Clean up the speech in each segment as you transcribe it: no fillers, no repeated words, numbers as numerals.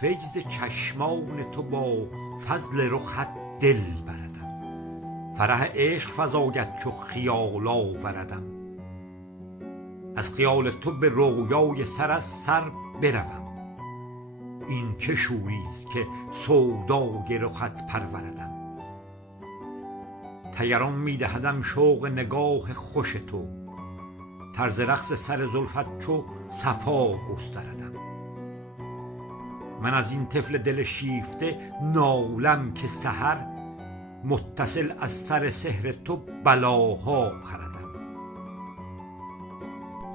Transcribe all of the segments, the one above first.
فیض چشمان تو با فضل رخت دل بردم. فرح عشق فزاید چو خیال آوردم. از خیال تو به رویای سر از سر بروم. این چه شوریست که سودای رخت پروردم. طیران می دهدم شوق نگاه خوش تو. طرز رقص سر زلفت چو صفا گستردم. من از این طفل دل شیفته نالم که سحر متصل از سر سحر تو بلاها خردم.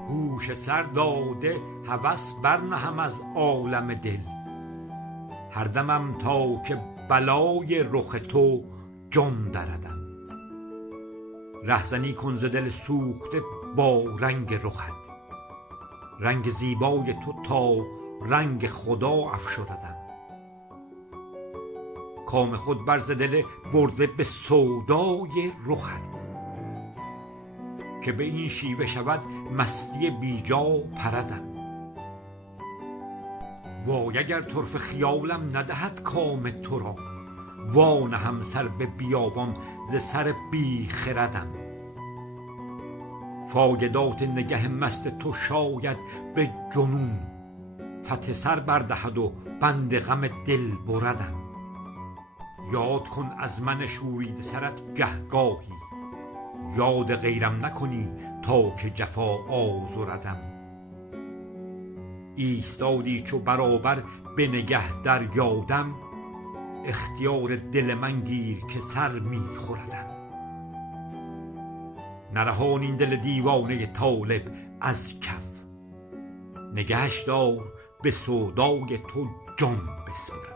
هوش سر داده هوس برنهم از عالم دل. هر دمم تا که بلای رخ تو جان دردم. رهزنی کن ز دل سوخته با رنگ رخت. رنگ زیبای تو تا رنگ خدا افشردم. کام خود بر ز دل برده به سودای رخت. که به این شیوه شود مستی بیجا پردم. وای اگر طرفه خیالم ندهد کام تو را. وانهم سر به بیابان ز سر بی خردم. فایدات نگه مست تو شاید به جنون. فتح سر بردهد و بند غم دل بردم. یاد کن از من شوریده سرت گهگاهی. یاد غیرم نکنی تا که جفا آزردم. ایستادی چو برابر به نگه در یادم. اختیار دل من گیر که سر می خوردم. نرهان این دل دیوانه طالب از کف. نگهش دار به سودای تو جان بسپرم.